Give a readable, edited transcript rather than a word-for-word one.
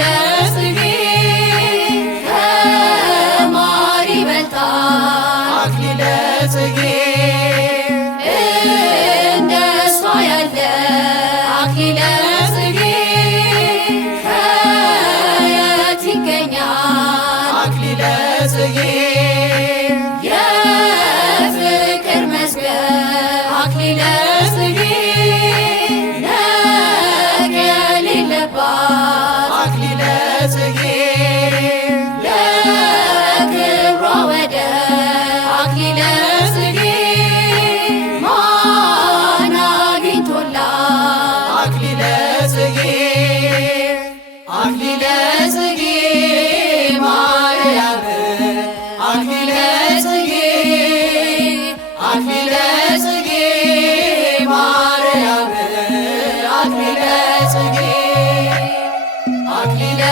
አክሊለ ጽጌ ከማር ይበልጣል አክሊለ ጽጌ እንደሷ ያለ አክሊለ ጽጌ ከየት ይገኛል አክሊለ ጽጌ የፍቅር መዝገብ አክሊለ ጽጌ አክሊለ ጽጌ ለክብሯ ወደር አክሊለ ጽጌ ማን አግኝቶላት አክሊለ ጽጌ አክሊለ ጽጌ ማርያም አክሊለ ጽጌ አክሊለ ጽጌ ማርያም አክሊለ ጽጌ አክሊለ